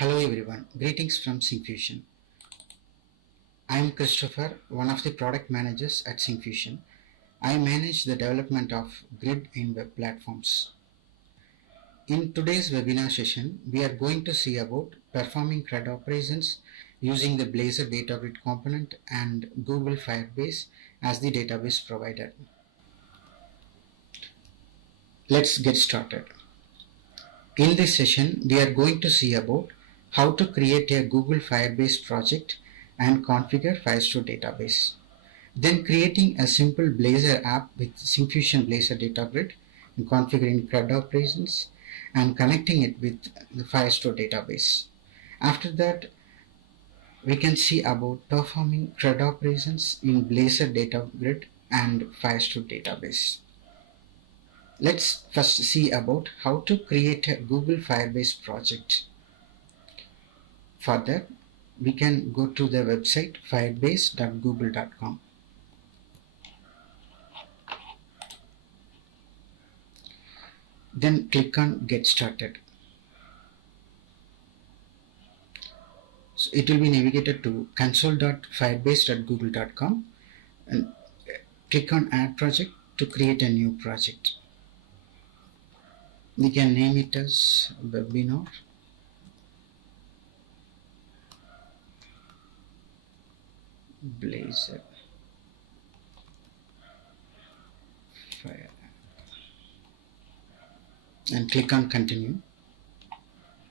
Hello everyone, greetings from Syncfusion. I am Christopher, one of the product managers at Syncfusion. I manage the development of grid in web platforms. In today's webinar session, we are going to see about performing CRUD operations using the Blazor DataGrid component and Google Firebase as the database provider. Let's get started. In this session, we are going to see about how to create a Google Firebase project and configure Firestore database. Then creating a simple Blazor app with Syncfusion Blazor DataGrid and configuring CRUD operations and connecting it with the Firestore database. After that, we can see about performing CRUD operations in Blazor DataGrid and Firestore database. Let's first see about how to create a Google Firebase project. For that, we can go to the website firebase.google.com. Then click on Get Started. So it will be navigated to console.firebase.google.com and click on Add Project to create a new project. We can name it as webinar. Blazor Fire and click on Continue.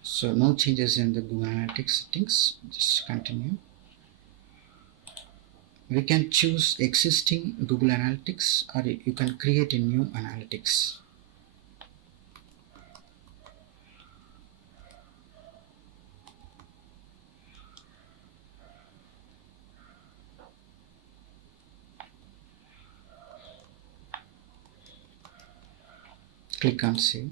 So no changes in the Google Analytics settings, just continue. We can choose existing Google Analytics or you can create a new analytics. Click on Save.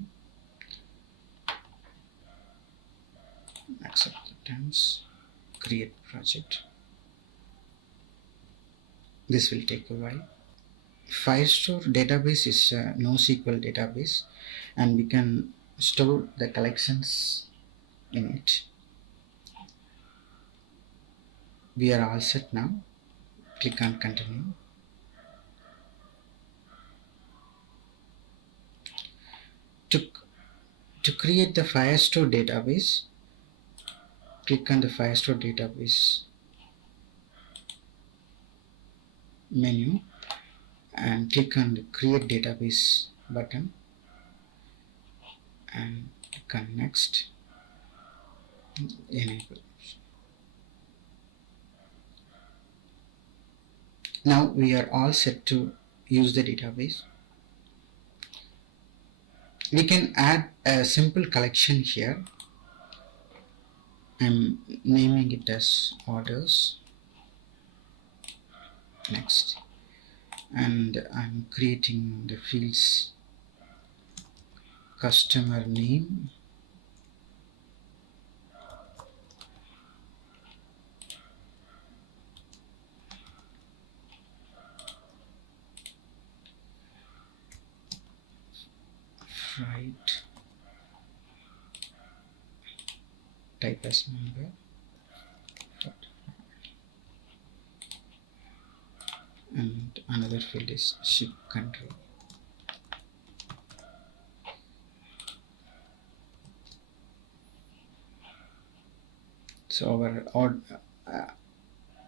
Accept the terms. Create project. This will take a while. Firestore database is a NoSQL database and we can store the collections in it. We are all set now. Click on Continue. To create the Firestore database, click on the Firestore database menu and click on the Create Database button and click on Next. Enable. Now we are all set to use the database. We can add a simple collection here. I'm naming it as orders. Next. And I'm creating the fields customer name, right, type as number, and another field is ship country. So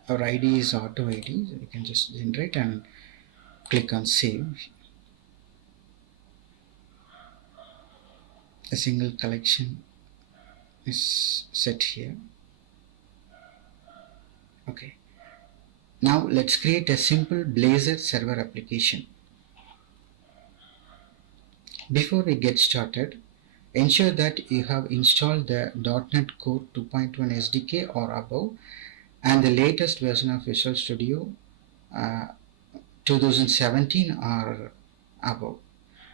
our ID is auto ID, so we can just generate and click on Save. A single collection is set here. Okay. Now let's create a simple Blazor server application. Before we get started, ensure that you have installed the .NET Core 2.1 SDK or above and the latest version of Visual Studio 2017 or above.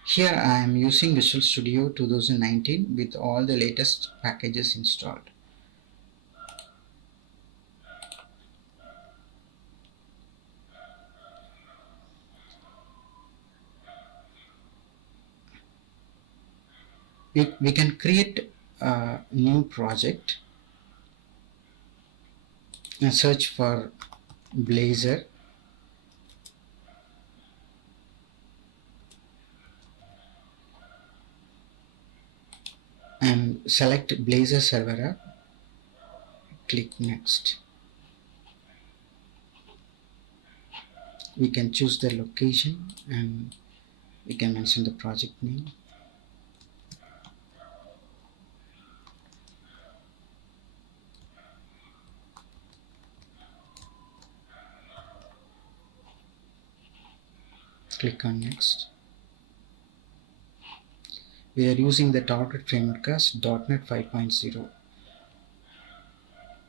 Here I am using Visual Studio 2019 with all the latest packages installed. We can create a new project and search for Blazor and select Blazor server app. Click next. We can choose the location and we can mention the project name. Click on next. We are using the target framework as .NET 5.0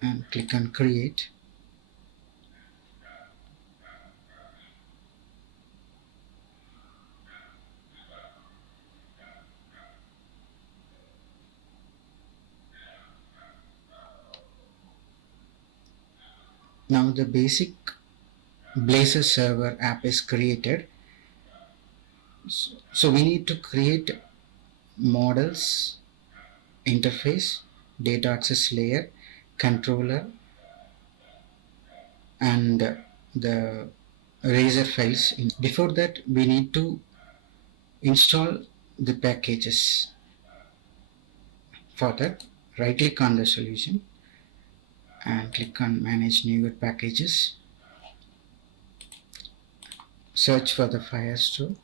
and click on create. Now the basic Blazor server app is created. So we need to create models, interface, data access layer, controller, and the Razor files. Before that, we need to install the packages. For that, right click on the solution and click on manage newer packages. Search for the Firestore.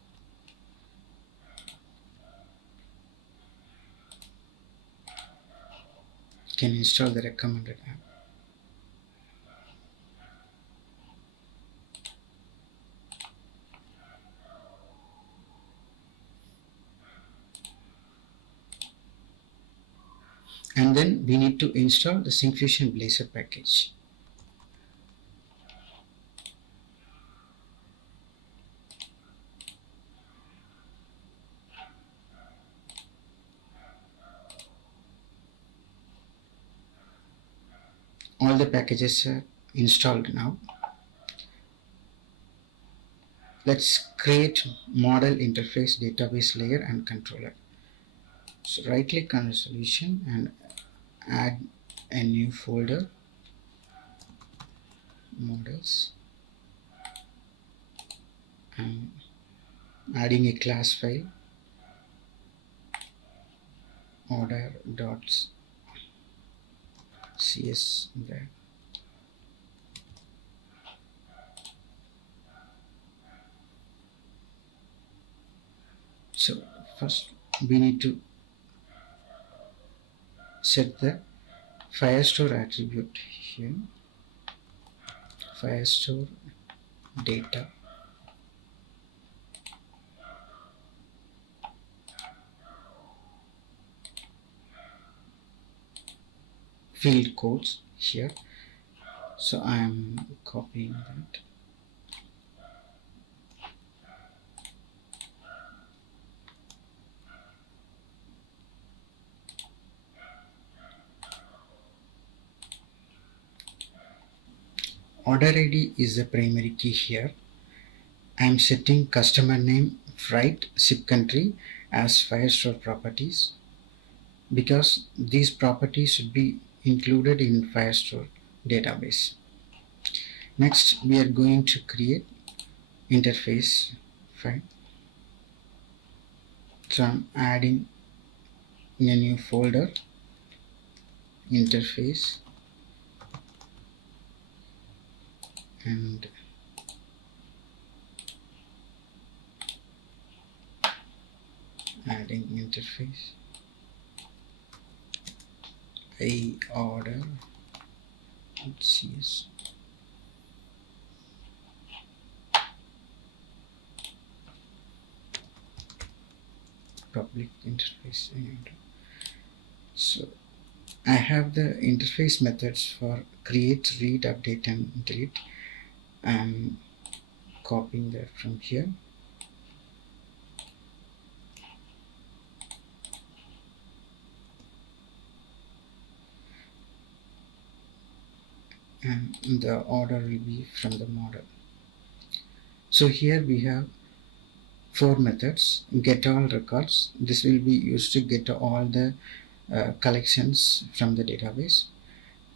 Can install the recommended app. And then we need to install the Syncfusion Blazor package. All the packages are installed now. Let's create model, interface, database layer and controller. So right click on the solution and add a new folder, models, and adding a class file, order.cs there. So first we need to set the Firestore attribute here. Firestore data field codes here. So I am copying that. Order ID is the primary key here. I am setting customer name, freight, ship country as Firestore properties because these properties should be included in Firestore database. Next, we are going to create interface file. So I'm adding a new folder, interface, and adding interface, a order.cs. Public interface. So I have the interface methods for create, read, update and delete. I'm copying that from here. And the order will be from the model. So here we have 4 methods. Get all records. This will be used to get all the collections from the database.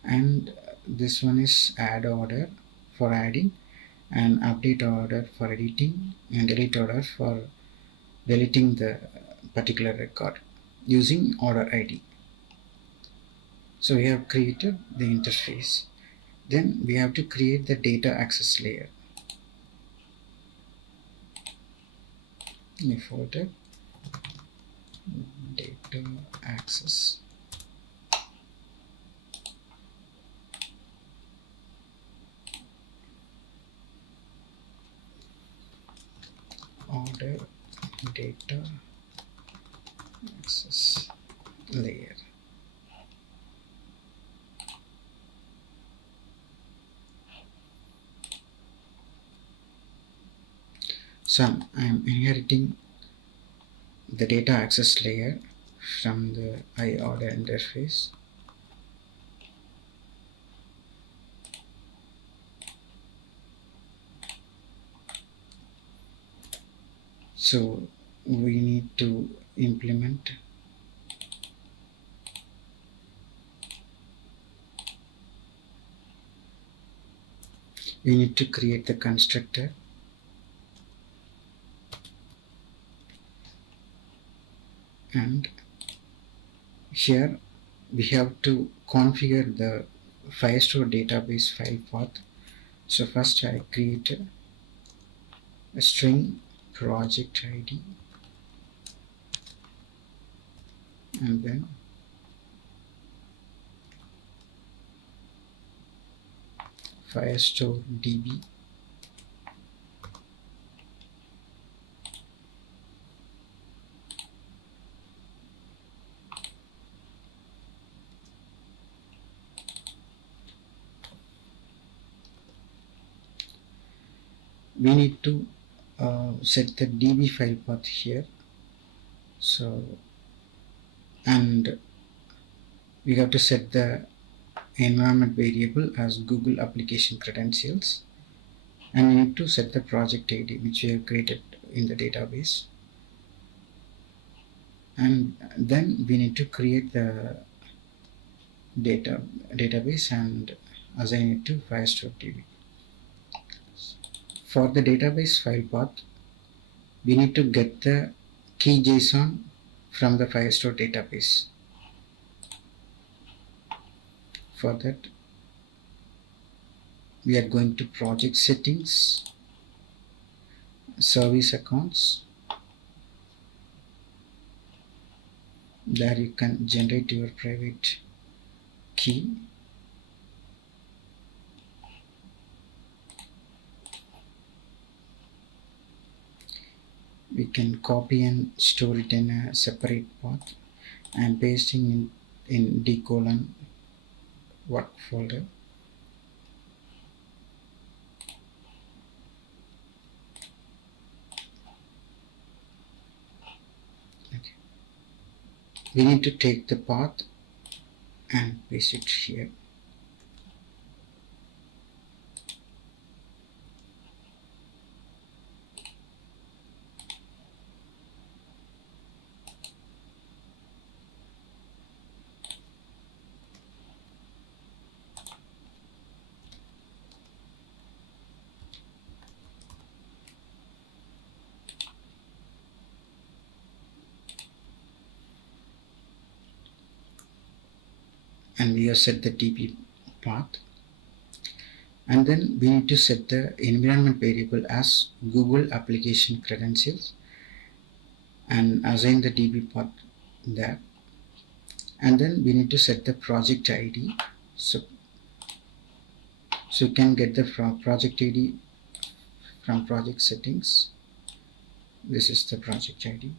And this one is add order for adding, and update order for editing, and delete order for deleting the particular record using order ID. So we have created the interface. Then we have to create the data access layer. In a folder, data access. Order data access layer. So I'm inheriting the data access layer from the iOrder interface. So we need to implement to create the constructor, and here we have to configure the Firestore database file path. So first I created a string project ID, and then Firestore DB, we need to set the DB file path here. So, and we have to set the environment variable as Google application credentials, and we need to set the project ID which we have created in the database, and then we need to create the database and assign it to Firestore DB. For the database file path, we need to get the key JSON from the Firestore database. For that, we are going to project settings, service accounts. There you can generate your private key. We can copy and store it in a separate path. I am pasting in d:\, work folder. Okay. We need to take the path and paste it here. And we have set the DB path, and then we need to set the environment variable as Google application credentials and assign the DB path there, and then we need to set the project ID. So you can get the project ID from project settings. This is the project ID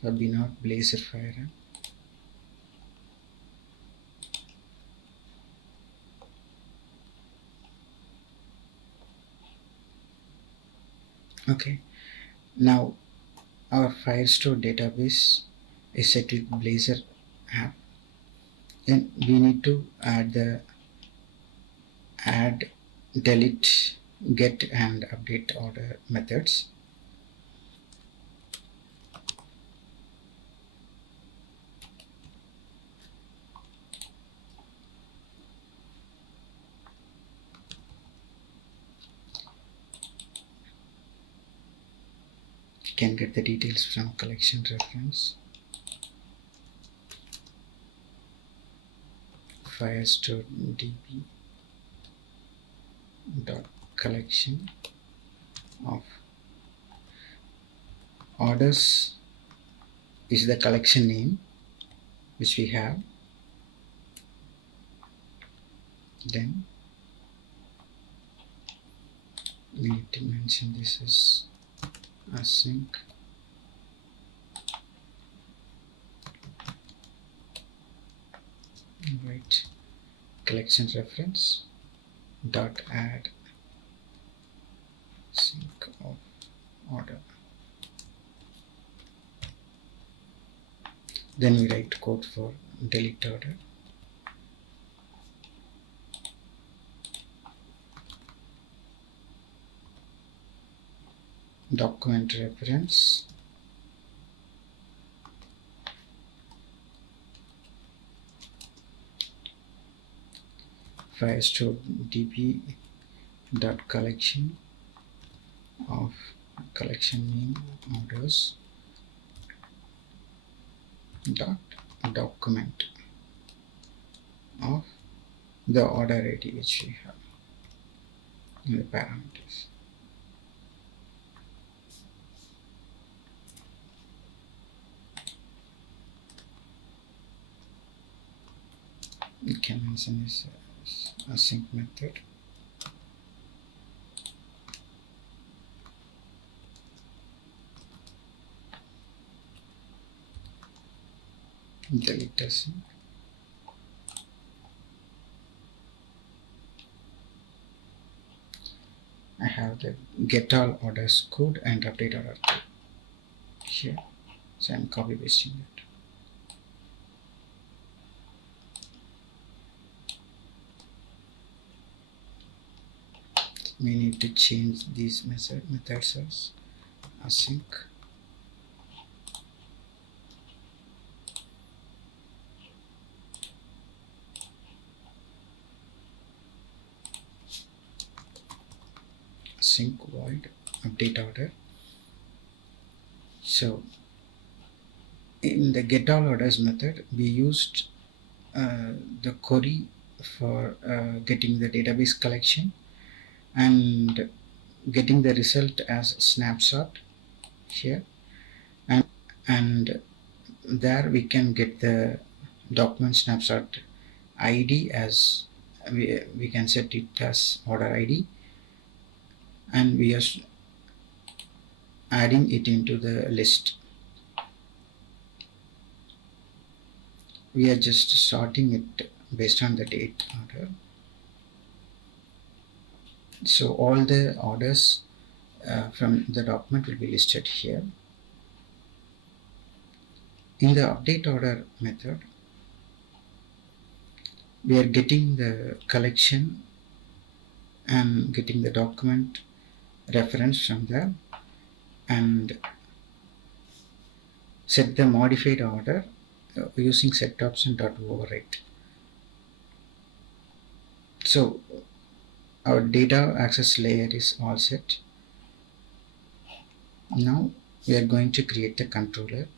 for Blazor Fire. Okay, now our Firestore database is set with Blazor app. Then we need to add the add, delete, get and update order methods. can get the details from collection reference. Firestore db dot collection of orders is the collection name which we have. Then we need to mention this as async right collection reference dot add sync of order. Then we write code for delete order. Document reference Firestore db dot collection of collection name orders dot document of the order ID which we have in the parameters. We can mention this as async method. Delete async. I have the get all orders code and update order code here, so I'm copy pasting it. We need to change these methods as async sync void update order. So in the get all orders method we used the query for getting the database collection and getting the result as snapshot here, and there we can get the document snapshot ID as we can set it as order ID, and we are adding it into the list. We are just sorting it based on the date order. So all the orders from the document will be listed here. In the update order method, we are getting the collection and getting the document reference from there and set the modified order using set option dot override. So our data access layer is all set. Now we are going to create the controller.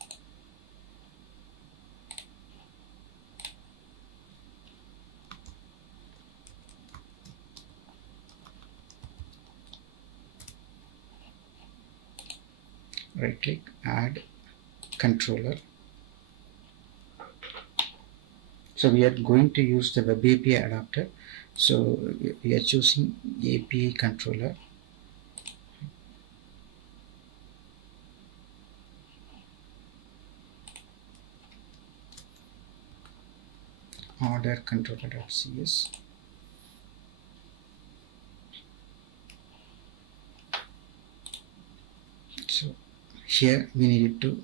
Right click, add controller. So we are going to use the web API adapter. So we are choosing API controller. Order controller.cs. So here we needed to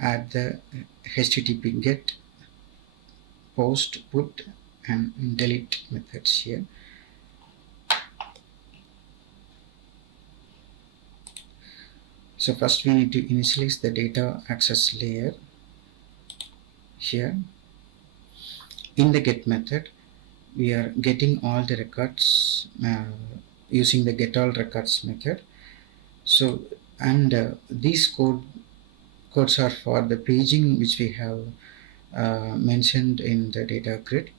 add the HTTP get, post, put and delete methods here. So first we need to initialize the data access layer here. In the get method, we are getting all the records using the get all records method. So and these codes are for the paging which we have mentioned in the data grid.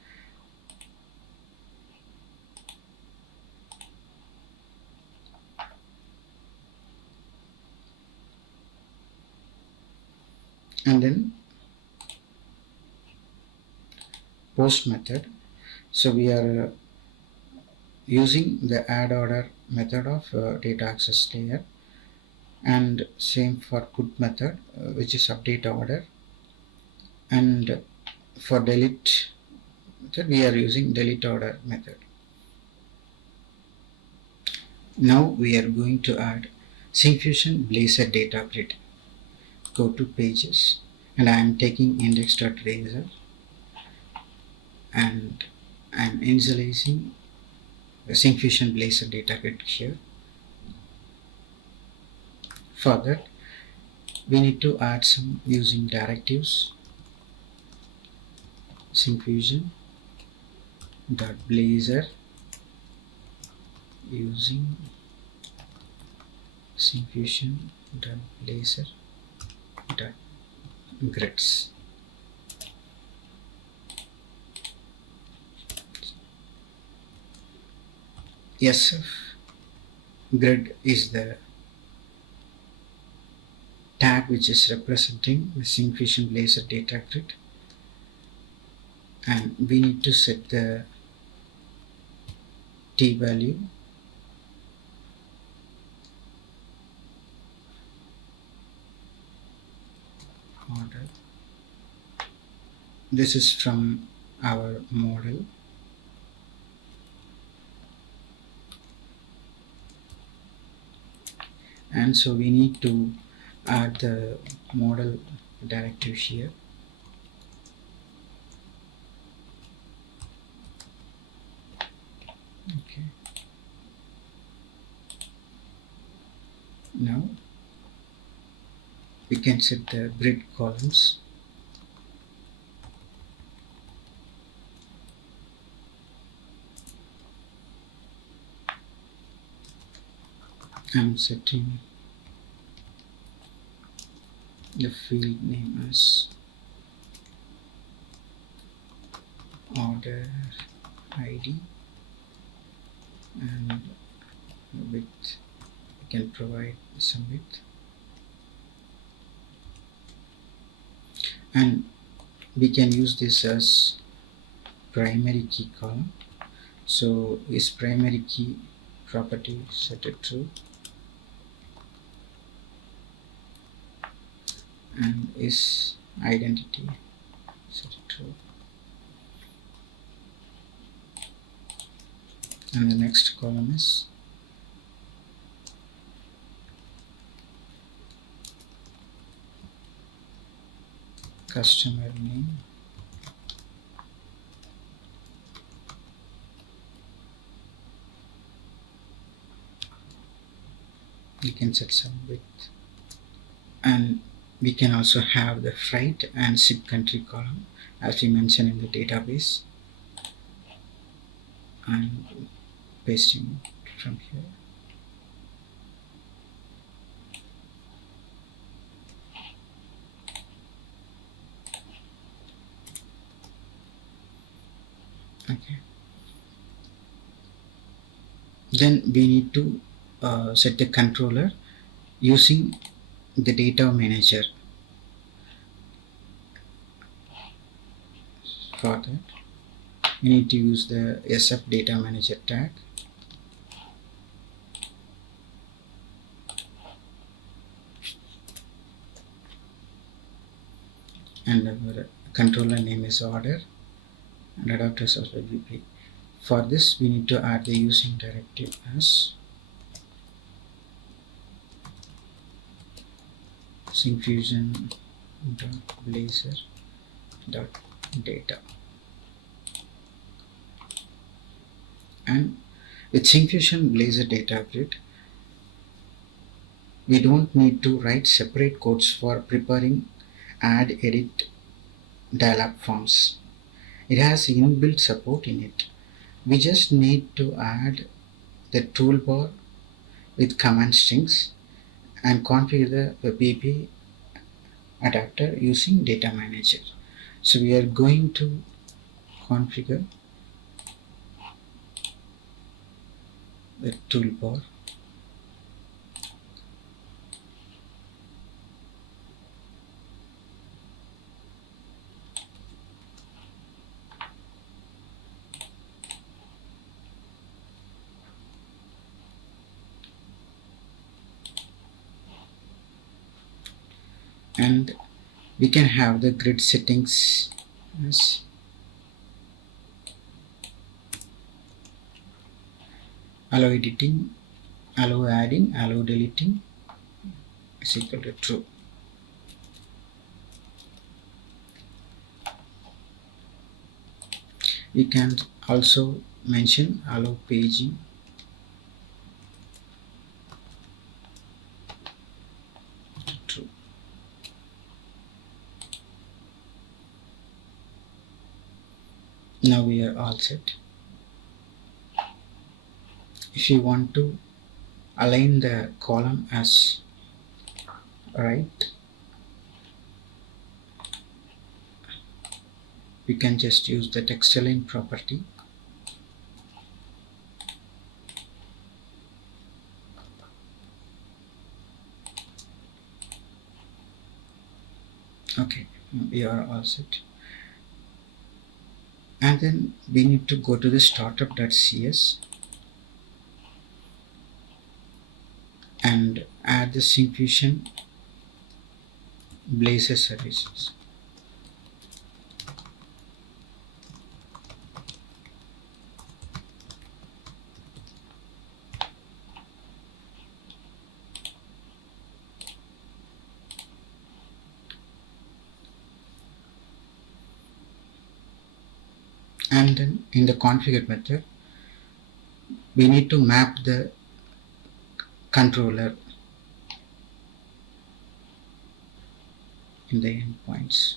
And then post method, so we are using the add order method of data access layer, and same for put method which is update order, and for delete method we are using delete order method. Now we are going to add Syncfusion Blazor DataGrid. Go to pages, and I am taking index.razor, and I am initializing the Syncfusion Blazor DataGrid here. For that, we need to add some using directives. Syncfusion.blazor using Syncfusion.blazor.grids. SF grid is the tag which is representing the Syncfusion Blazor data grid, and we need to set the t value order. This is from our model, and so we need to add the model directive here. Okay. Now we can set the grid columns. I'm setting the field name as order ID, and width we can provide some width, and we can use this as primary key column. So is primary key property set it true, and is identity set it true, and the next column is customer name, you can set some width, and we can also have the freight and ship country column as we mentioned in the database, and pasting from here. Okay. Then we need to set the controller using the data manager. For that, we need to use the SF data manager tag, and our controller name is order, and adapter is also VP. For this, we need to add the using directive as Syncfusion.blazor.data, and with Syncfusion Blazor data grid, we don't need to write separate codes for preparing add edit dialog forms. It has inbuilt support in it. We just need to add the toolbar with command strings and configure the Web API adapter using Data Manager. So we are going to configure the toolbar. And we can have the grid settings as allow editing, allow adding, allow deleting is equal to true. We can also mention allow paging true. Now we are all set. If you want to align the column as right, we can just use the text align property. Okay, we are all set. And then we need to go to the startup.cs and add the Syncfusion Blazor services. And then in the configure method, we need to map the controller in the endpoints.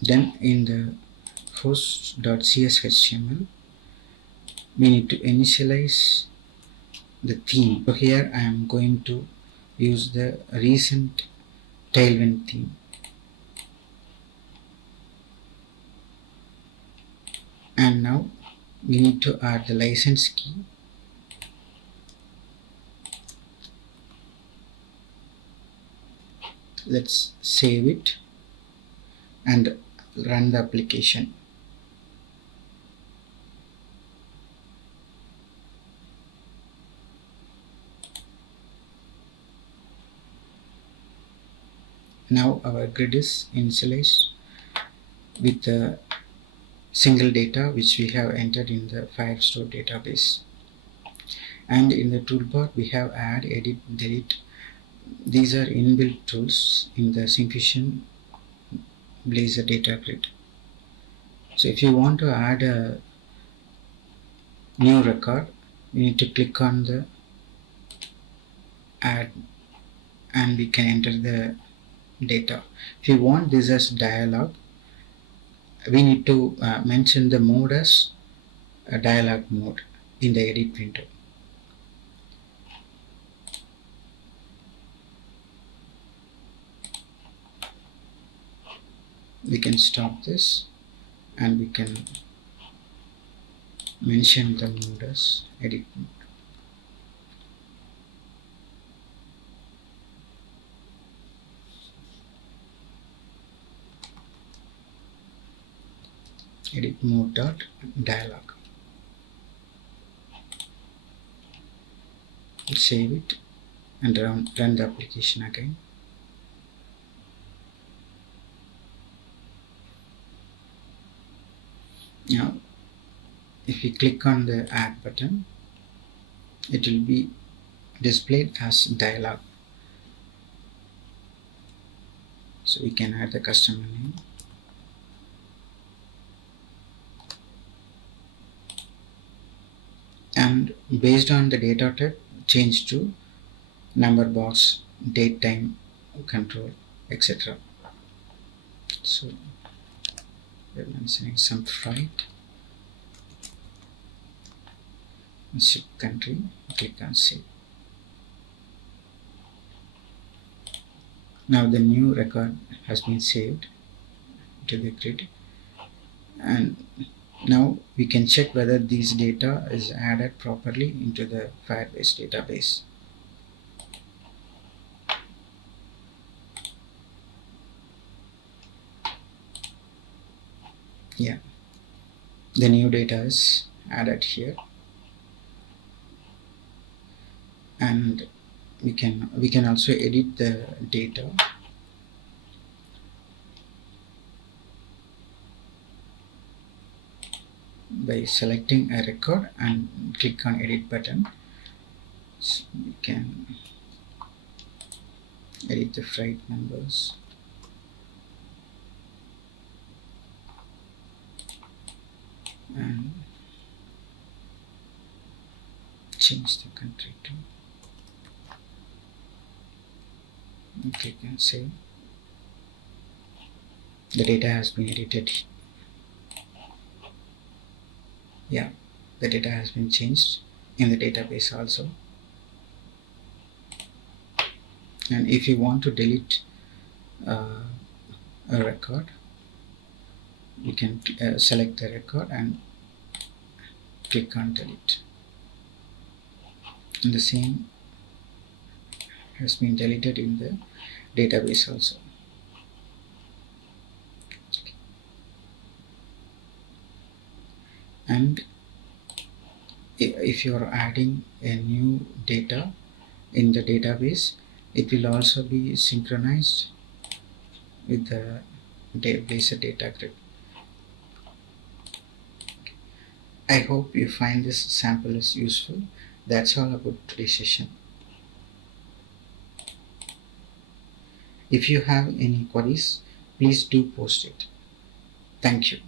Then in the host.cs HTML, we need to initialize the theme. So here I am going to use the recent Tailwind theme. And now we need to add the license key. Let's save it and run the application. Now our grid is initialized with the single data which we have entered in the Firestore database. And in the toolbar we have add, edit, delete. These are inbuilt tools in the Syncfusion Blazor DataGrid. So if you want to add a new record, we need to click on the add and we can enter the data. If you want this as dialog, we need to mention the mode as a dialog mode in the edit window. We can stop this and we can mention the mode as edit mode. Edit mode dot dialog. Save it and run the application again. Now if we click on the add button, it will be displayed as dialog. So we can add the customer name. And based on the data type, change to number box, date time control, etc. So we're mentioning some freight, ship country, click on save. Now the new record has been saved to the grid, and now we can check whether this data is added properly into the Firebase database. Yeah, the new data is added here, and we can also edit the data by selecting a record and click on edit button. So we can edit the freight numbers, and change the country to, and click on save. The data has been edited. Yeah, the data has been changed in the database also. And if you want to delete a record, you can select the record and click on delete, and the same has been deleted in the database also. And if you are adding a new data in the database, it will also be synchronized with the Blazor DataGrid. I hope you find this sample is useful. That's all about today's session. If you have any queries, please do post it. Thank you.